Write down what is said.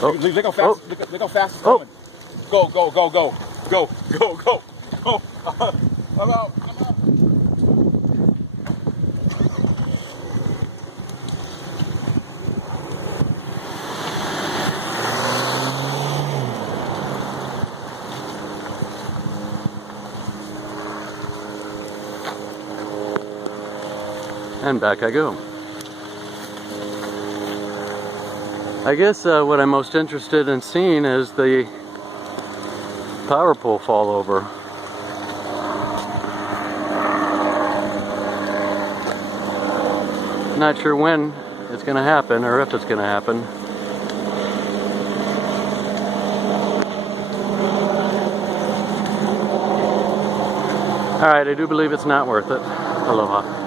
Oh. Look how fast. Oh. Look how fast it's coming. Go, go, go, go, go, go, go, go. I'm out. I'm out. And back I go. I guess what I'm most interested in seeing is the power pole fall over. Not sure when it's going to happen or if it's going to happen. Alright, I do believe it's not worth it. Aloha.